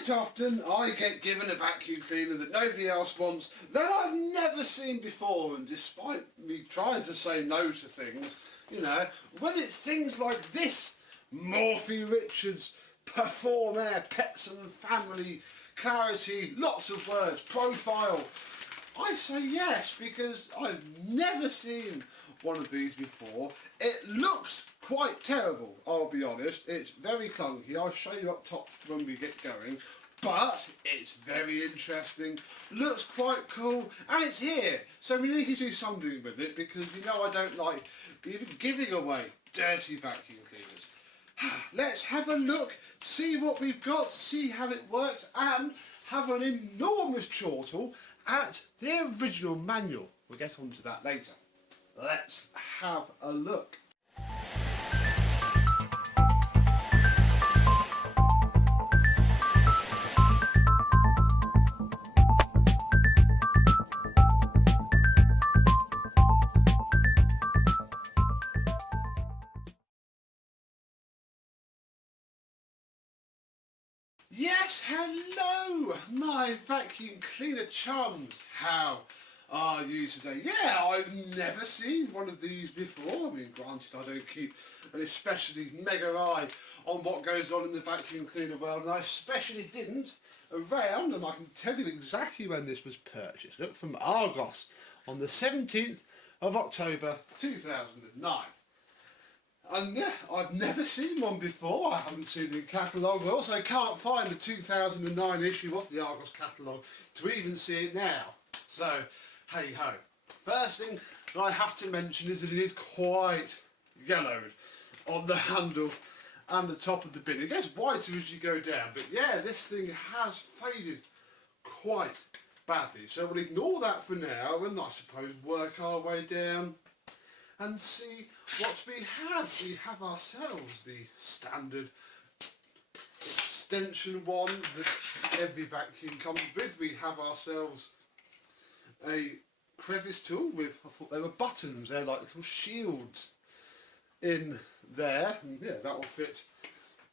Quite often I get given a vacuum cleaner that nobody else wants, that I've never seen before, and despite me trying to say no to things, you know, when it's things like this, Morphy Richards, Perform Air, Pets and Family, Clarity, lots of words, Profile, I say yes because I've never seen one of these before. It looks quite terrible, I'll be honest. It's very clunky. I'll show you up top when we get going. But it's very interesting, looks quite cool, and it's here. So we need to do something with it because you know I don't like even giving away dirty vacuum cleaners. Let's have a look, see what we've got, see how it works, and have an enormous chortle at the original manual. We'll get onto that later. Let's have a look. Yes, hello, my vacuum cleaner chums. How are you today? Yeah, I've never seen one of these before. I mean, granted, I don't keep an especially mega eye on what goes on in the vacuum cleaner world, and I especially didn't around, and I can tell you exactly when this was purchased. Look, from Argos on the 17th of October 2009. And yeah, I've never seen one before. I haven't seen the catalogue. I also can't find the 2009 issue of the Argos catalogue to even see it now. So, hey ho. First thing that I have to mention is that it is quite yellowed on the handle and the top of the bin. It gets whiter as you go down, but yeah, this thing has faded quite badly. So we'll ignore that for now and I suppose work our way down and see what we have. We have ourselves the standard extension one that every vacuum comes with. We have ourselves a crevice tool with, I thought they were buttons, they're like little shields in there. And yeah, that will fit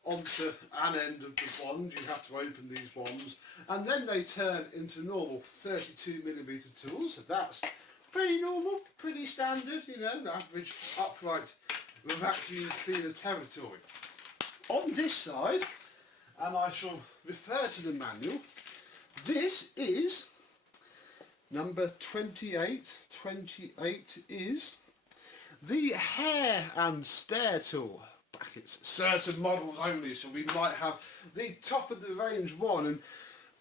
onto an end of the wand. You have to open these wands and then they turn into normal 32mm tools. So that's pretty normal, pretty standard, you know, average upright vacuum cleaner territory. On this side, and I shall refer to the manual, this is number 28. 28 is the hair and stair tool. Brackets, certain models only, so we might have the top of the range one, and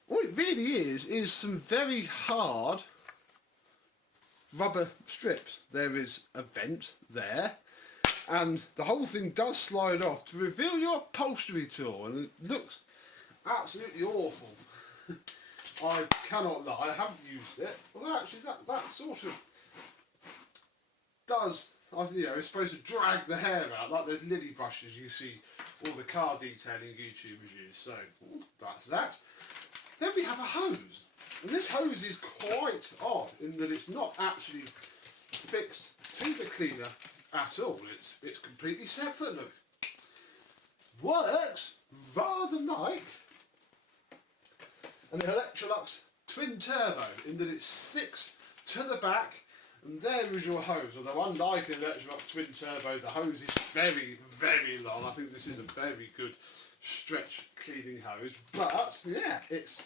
what it really is some very hard rubber strips. There is a vent there and the whole thing does slide off to reveal your upholstery tool, and it looks absolutely awful. I cannot lie, I haven't used it. Well, actually that sort of does, you know, it's supposed to drag the hair out like those lily brushes you see all the car detailing YouTubers use. So that's that. Then we have a hose. And this hose is quite odd in that it's not actually fixed to the cleaner at all. It's completely separate, look. Works rather like an Electrolux twin turbo in that it sticks to the back and there is your hose. Although unlike an Electrolux twin turbo, the hose is very, very long. I think this is a very good stretch cleaning hose. But yeah, it's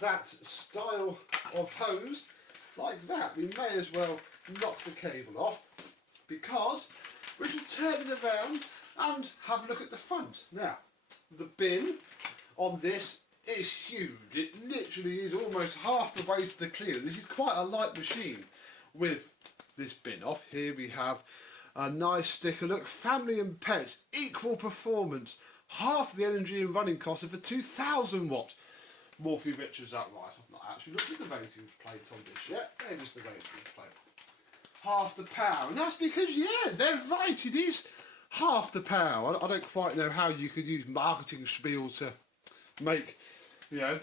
that style of hose like that. We may as well knock the cable off because we should turn it around and have a look at the front. Now, the bin on this is huge. It literally is almost half the way to the cleaner. This is quite a light machine with this bin off. Here we have a nice sticker. Look, family and pets, equal performance, half the energy and running cost of a 2000 watt Morphy Richards upright. I've not actually looked at the ratings plate on this yet. There's the ratings plate. Half the power. And that's because, yeah, they're right. It is half the power. I don't quite know how you could use marketing spiel to make, you know,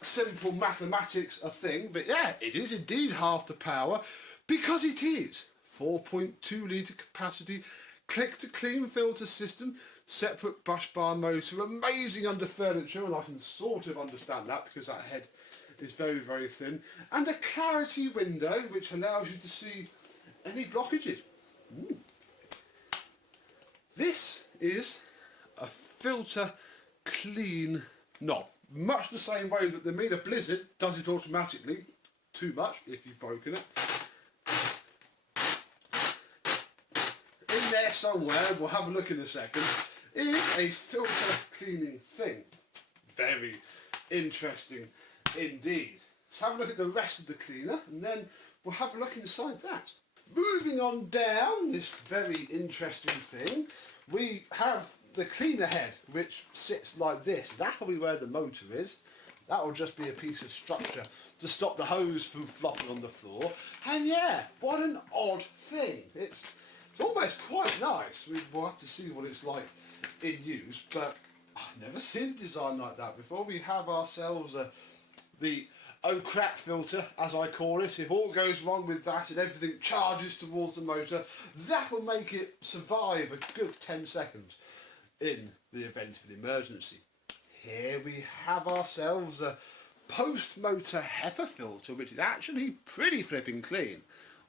simple mathematics a thing. But yeah, it is indeed half the power because it is 4.2 litre capacity, Click to clean filter system, separate brush bar motor, amazing under furniture, and I can sort of understand that because that head is very, very thin, and a clarity window which allows you to see any blockages. This is a filter clean knob, much the same way that the Miele Blizzard does it automatically. Too much if you've broken it. In there somewhere, we'll have a look in a second, is a filter cleaning thing. Very interesting indeed. Let's have a look at the rest of the cleaner and then we'll have a look inside that. Moving on down this very interesting thing, we have the cleaner head which sits like this. That'll be where the motor is. That will just be a piece of structure to stop the hose from flopping on the floor. And yeah, what an odd thing. It's almost quite nice. We'll have to see what it's like in use, but I've never seen a design like that before. We have ourselves the oh crap filter, as I call it. If all goes wrong with that and everything charges towards the motor, that'll make it survive a good 10 seconds in the event of an emergency. Here we have ourselves a post-motor HEPA filter, which is actually pretty flipping clean.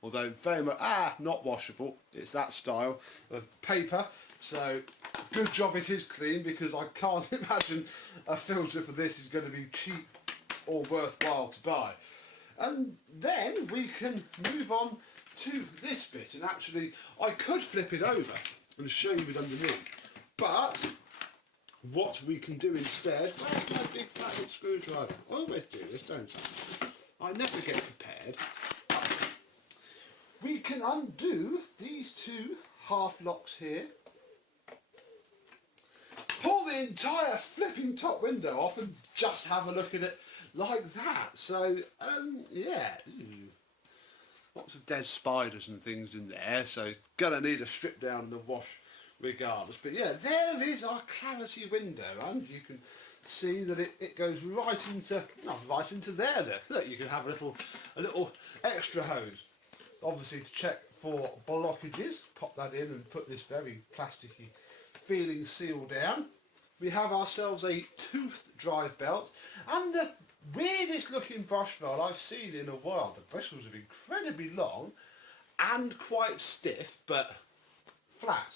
Although very much, not washable. It's that style of paper. So, good job it is clean, because I can't imagine a filter for this is going to be cheap or worthwhile to buy. And then we can move on to this bit. And actually, I could flip it over and show you it underneath. But what we can do instead, where's my big flathead screwdriver? I always do this, don't I? I never get prepared. We can undo these two half locks here, pull the entire flipping top window off and just have a look at it like that. So, yeah, lots of dead spiders and things in there, so gonna need a strip down and a wash regardless. But yeah, there is our clarity window, and you can see that it goes right into there. Look, you can have a little extra hose. Obviously, to check for blockages, pop that in and put this very plasticky feeling seal down. We have ourselves a toothed drive belt and the weirdest looking brush file I've seen in a while. The bristles are incredibly long and quite stiff, but flat.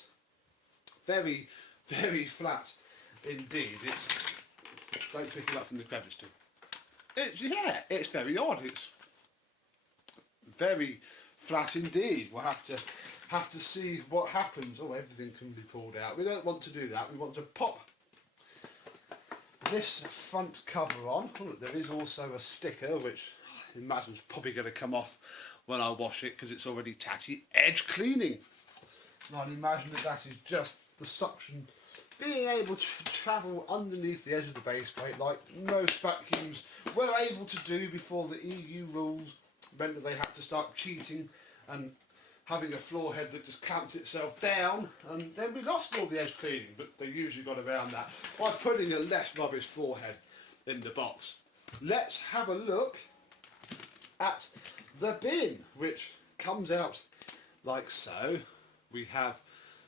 Very, very flat indeed. Don't pick it up from the Crevice Tool. It's very odd. It's very flat indeed. We'll have to see what happens. Oh, everything can be pulled out. We don't want to do that. We want to pop this front cover on. Oh, look, there is also a sticker which I imagine is probably going to come off when I wash it because it's already tatty. Edge cleaning. And I'd imagine that is just the suction being able to travel underneath the edge of the base plate like most vacuums were able to do before the EU rules meant that they had to start cheating and having a floor head that just clamped itself down, and then we lost all the edge cleaning, but they usually got around that by putting a less rubbish forehead in the box. Let's have a look at the bin, which comes out like so. We have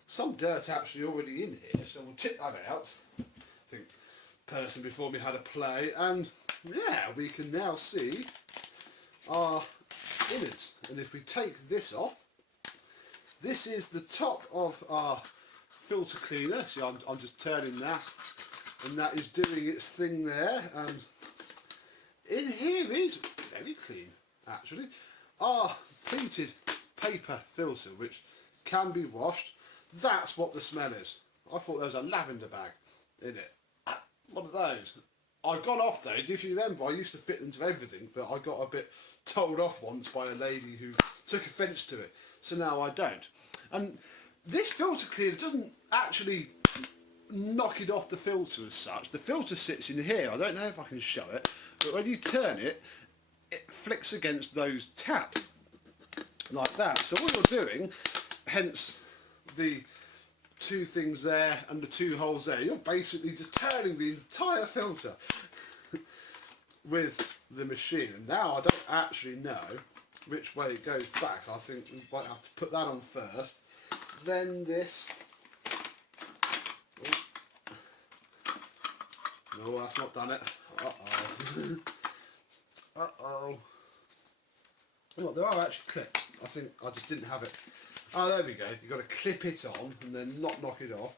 some dirt actually already in here, so we'll tip that out. I think the person before me had a play, and yeah, we can now see our innards. And if we take this off, this is the top of our filter cleaner. See, I'm just turning that, and that is doing its thing there. And in here is very clean, actually. Our pleated paper filter, which can be washed. That's what the smell is. I thought there was a lavender bag in it. What are those? I've gone off though. If you remember, I used to fit into everything, but I got a bit told off once by a lady who took offence to it. So now I don't. And this filter cleaner doesn't actually knock it off the filter as such. The filter sits in here. I don't know if I can show it, but when you turn it, it flicks against those taps like that. So all you're doing, hence the two things there and the two holes there, you're basically just turning the entire filter with the machine. And now I don't actually know which way it goes back. I think we might have to put that on first, then this. No, that's not done it. Uh-oh. Uh-oh. Well, there are actually clips. I think I just didn't have it. Oh, there we go. You've got to clip it on and then not knock it off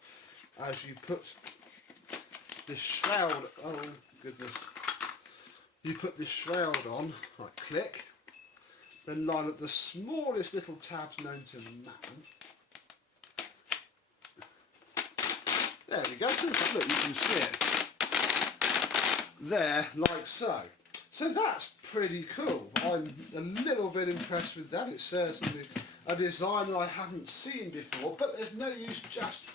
as you put this shroud. Oh, goodness. You put this shroud on, like click, then line up the smallest little tabs known to man. There we go. Look, you can see it. There, like so. So that's pretty cool. I'm a little bit impressed with that. It's certainly a design that I haven't seen before, but there's no use just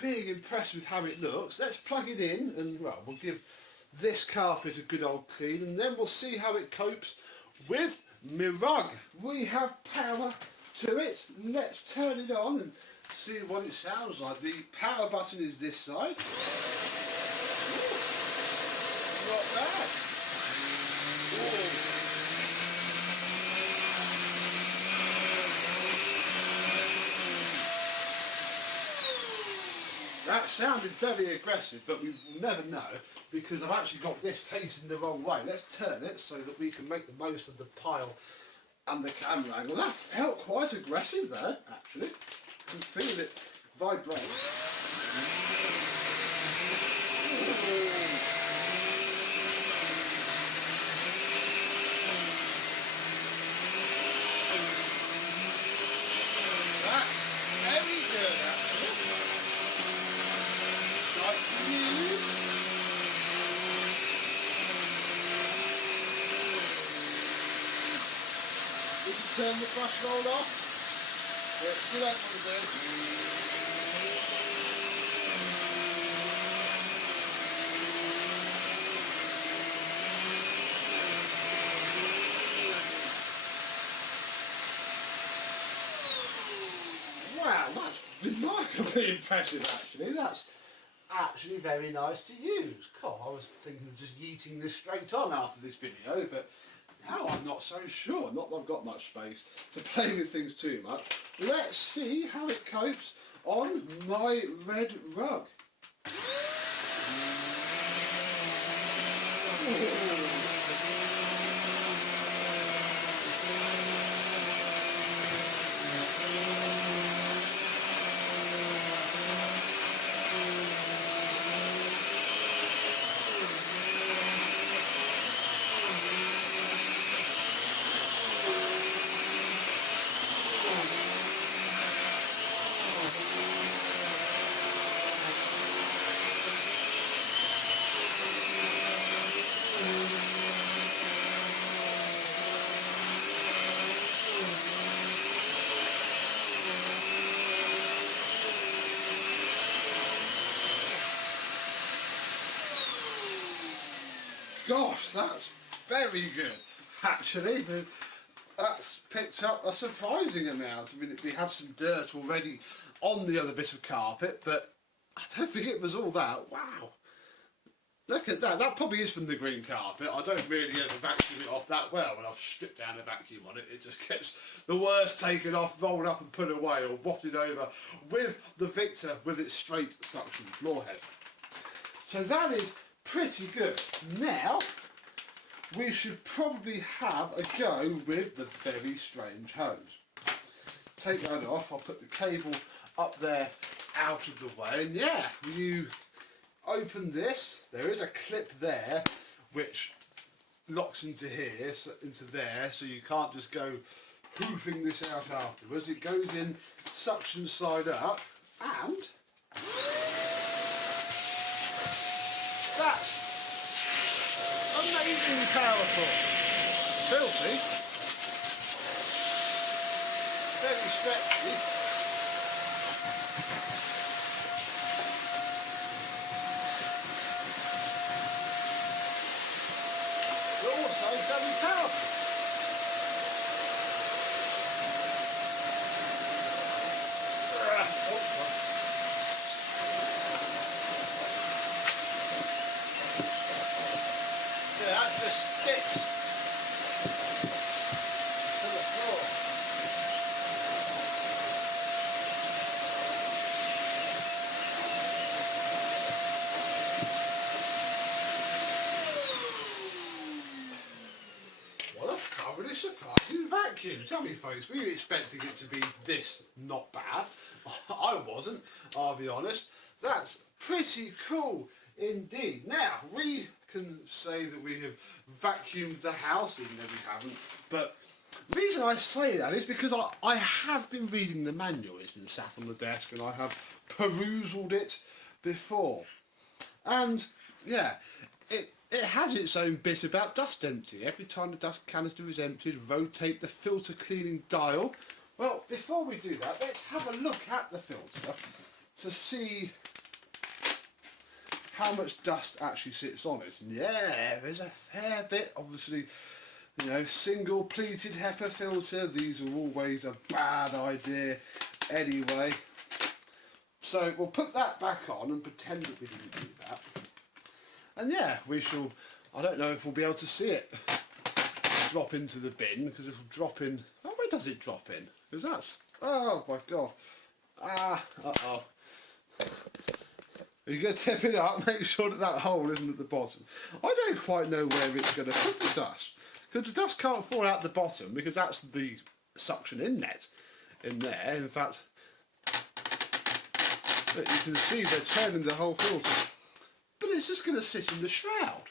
being impressed with how it looks. Let's plug it in and, well, we'll give this carpet a good old clean and then we'll see how it copes with my rug. We have power to it. Let's turn it on and see what it sounds like. The power button is this side. Not bad. That sounded very aggressive, but we will never know because I've actually got this facing the wrong way. Let's turn it so that we can make the most of the pile and the camera angle. That felt quite aggressive though, actually. I can feel it vibrate. Turn the brush roll off. Let's see that one again. Wow, that's remarkably impressive actually. That's actually very nice to use. God, I was thinking of just yeeting this straight on after this video, but now I'm not so sure. Not that I've got much space to play with things too much. Let's see how it copes on my red rug. Gosh, that's very good, actually. That's picked up a surprising amount. I mean, we had some dirt already on the other bit of carpet, but I don't think it was all that. Wow. Look at that. That probably is from the green carpet. I don't really ever vacuum it off that well when I've stripped down a vacuum on it. It just gets the worst taken off, rolled up and put away or wafted over with the Victor with its straight suction floor head. So that is pretty good. Now, we should probably have a go with the very strange hose. Take that off. I'll put the cable up there out of the way. And yeah, you open this. There is a clip there which locks into here, into there, so you can't just go hoofing this out afterwards. It goes in suction side up, and that's amazingly powerful. Filthy, very stretchy. But also very powerful. That just sticks to the floor. vacuum. Tell me folks, were you expecting it to be this not bad? I wasn't, I'll be honest. That's pretty cool indeed. Now, we can say that we have vacuumed the house, even though we haven't, but the reason I say that is because I have been reading the manual. It's been sat on the desk and I have perused it before. And yeah, it has its own bit about dust empty. Every time the dust canister is emptied, rotate the filter cleaning dial. Well, before we do that, let's have a look at the filter to see how much dust actually sits on it. Yeah, there's a fair bit, obviously. You know, single pleated HEPA filter, these are always a bad idea anyway. So we'll put that back on and pretend that we didn't do that. And yeah, we shall, I don't know if we'll be able to see it drop into the bin, because it'll drop in, oh, where does it drop in? Because that's, oh my god. Uh-oh. You're going to tip it up, make sure that that hole isn't at the bottom. I don't quite know where it's going to put the dust. Because the dust can't fall out the bottom because that's the suction inlet in there. In fact, you can see they're turning the whole filter. But it's just going to sit in the shroud.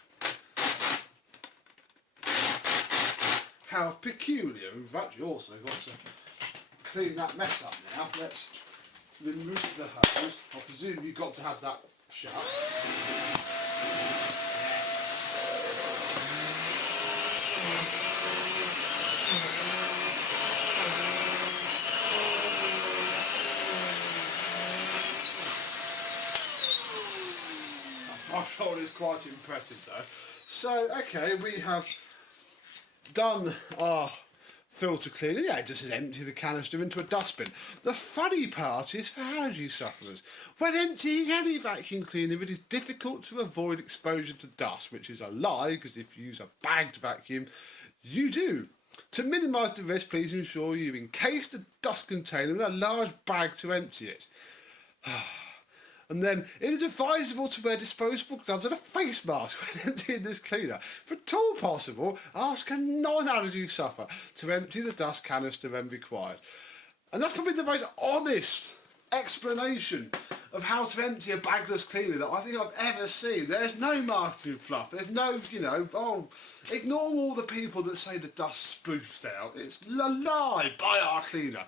How peculiar. In fact, you also got to clean that mess up now. Let's remove the hose. I presume you've got to have that shut. Threshold is quite impressive though. So, okay, we have done our filter cleaning. Yeah, it just empty the canister into a dustbin. The funny part is for allergy sufferers. When emptying any vacuum cleaner, it is difficult to avoid exposure to dust, which is a lie, because if you use a bagged vacuum, you do. To minimise the risk, please ensure you encase the dust container in a large bag to empty it. And then it is advisable to wear disposable gloves and a face mask when emptying this cleaner. If at all possible, ask a non-allergy sufferer to empty the dust canister when required. And that's probably the most honest explanation of how to empty a bagless cleaner that I think I've ever seen. There's no marketing fluff. There's no, you know, oh, ignore all the people that say the dust spoofs out. It's a lie. Buy our cleaner.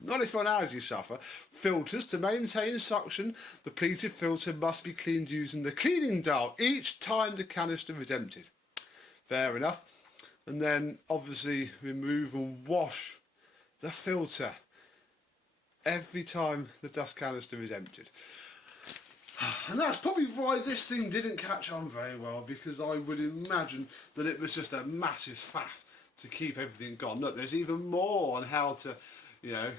Not if you're an allergy sufferer. Filters. To maintain suction, the pleated filter must be cleaned using the cleaning dial each time the canister is emptied. Fair enough. And then obviously remove and wash the filter every time the dust canister is emptied. And that's probably why this thing didn't catch on very well, because I would imagine that it was just a massive faff to keep everything gone. Look, there's even more on how to, you know,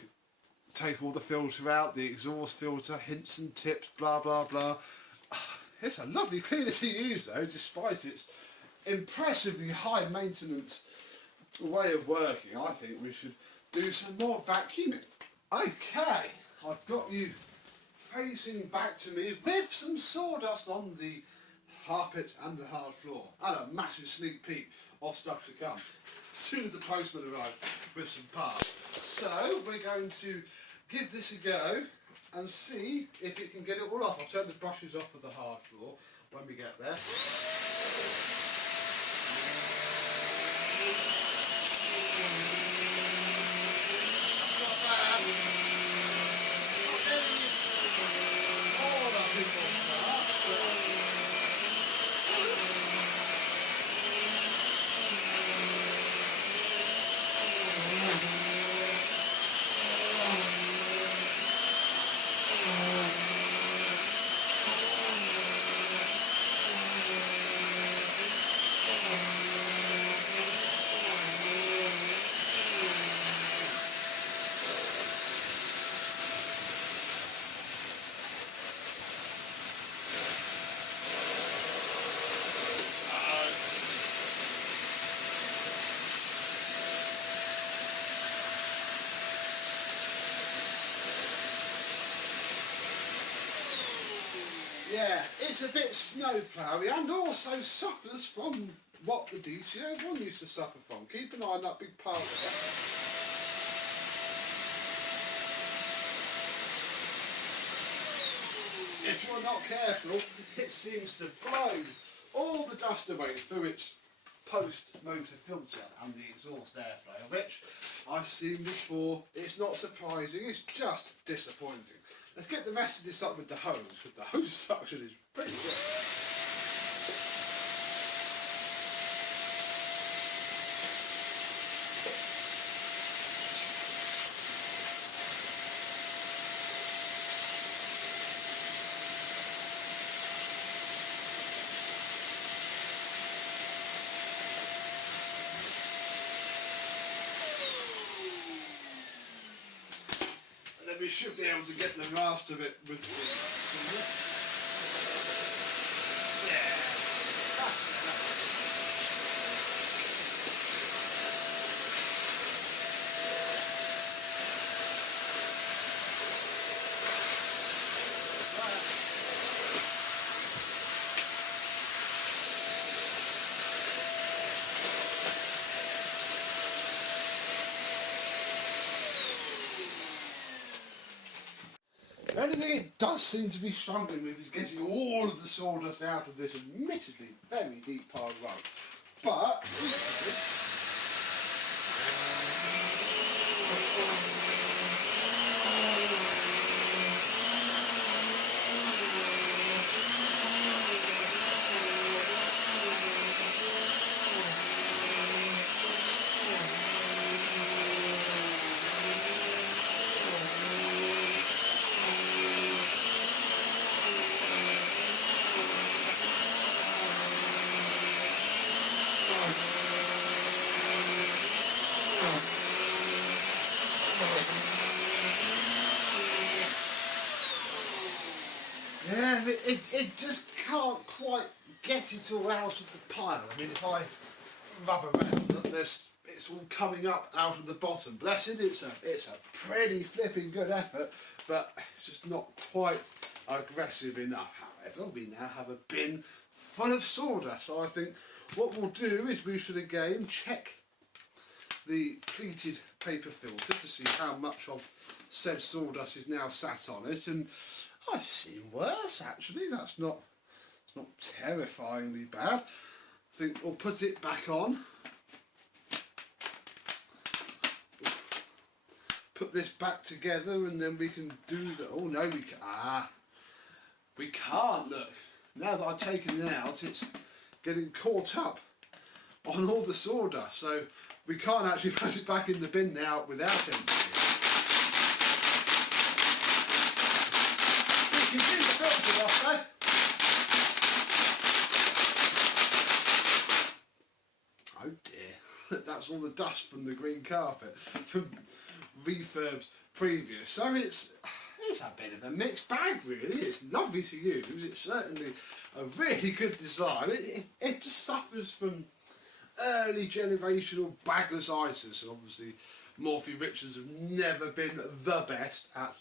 take all the filter out, the exhaust filter, hints and tips, blah blah blah. It's a lovely cleaner to use though, despite its impressively high maintenance way of working. I think we should do some more vacuuming. Okay, I've got you facing back to me with some sawdust on the carpet and the hard floor, and a massive sneak peek of stuff to come as soon as the postman arrives with some parts. So we're going to give this a go and see if it can get it all off. I'll turn the brushes off for the hard floor when we get there. Yeah, it's a bit snow ploughy and also suffers from what the DC01 used to suffer from. Keep an eye on that big pile there. If you're not careful, it seems to blow all the dust away through its post-motor filter and the exhaust airflow, which I've seen before. It's not surprising, it's just disappointing. Let's get the rest of this up with the hose, because the hose suction is pretty good. We should be able to get the last of it with the The only thing it does seem to be struggling with is getting all of the sawdust out of this admittedly very deep pile of road. But yeah, it just can't quite get it all out of the pile. I mean, if I rub around, it's all coming up out of the bottom. Bless it, it's a pretty flipping good effort, but it's just not quite aggressive enough. However, we now have a bin full of sawdust, so I think what we'll do is we should again check the pleated paper filter to see how much of said sawdust is now sat on it, and I've seen worse actually. It's not terrifyingly bad. I think we'll put it back on. Put this back together and then we can do the, oh no we can, we can't, look. Now that I've taken it out, it's getting caught up on all the sawdust, so we can't actually put it back in the bin now without emptying it. You can see the filter off though. Oh dear, that's all the dust from the green carpet from refurbs previous. So it's a bit of a mixed bag really. It's lovely to use, it's certainly a really good design. It just suffers from early generational Bagless ISIS, and obviously Morphy Richards have never been the best at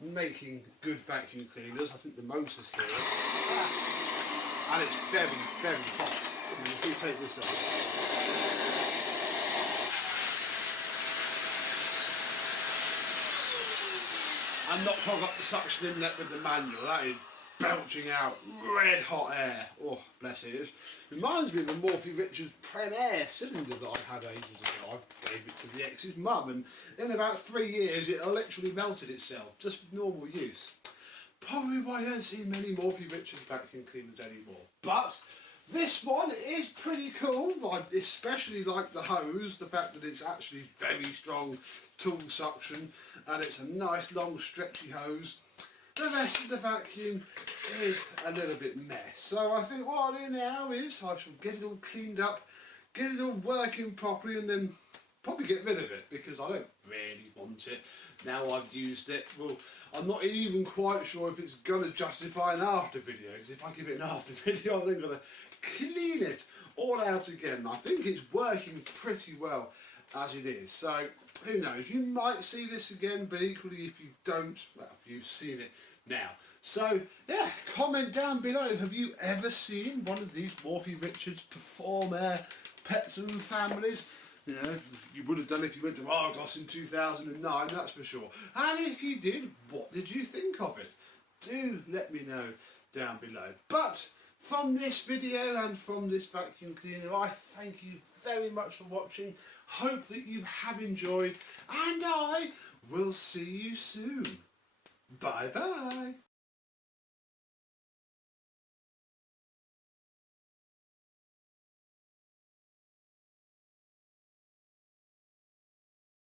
making good vacuum cleaners. I think the motor's here, and it's very, very hot. If we take this off, and not plug up the suction inlet with the manual, that is belching out red hot air. Oh, bless it. It reminds me of the Morphy Richards Prem Air cylinder that I had ages ago. I gave it to the ex's mum, and in about 3 years it literally melted itself, just with normal use. Probably why I don't see many Morphy Richards vacuum cleaners anymore. But this one is pretty cool. I especially like the hose, the fact that it's actually very strong tool suction, and it's a nice long stretchy hose. The rest of the vacuum is a little bit mess. So I think what I'll do now is I shall get it all cleaned up, get it all working properly, and then probably get rid of it because I don't really want it now I've used it. Well, I'm not even quite sure if it's going to justify an after video, because if I give it an after video I'm then going to clean it all out again. I think it's working pretty well as it is, so who knows, you might see this again, but equally if you don't, well, you've seen it now. So yeah, comment down below. Have you ever seen one of these Morphy Richards perform Pets and Families? You know, you would have done if you went to Argos in 2009, that's for sure. And if you did, what did you think of it? Do let me know down below. But from this video and from this vacuum cleaner, I thank you very much for watching. Hope that you have enjoyed, and I will see you soon. Bye bye.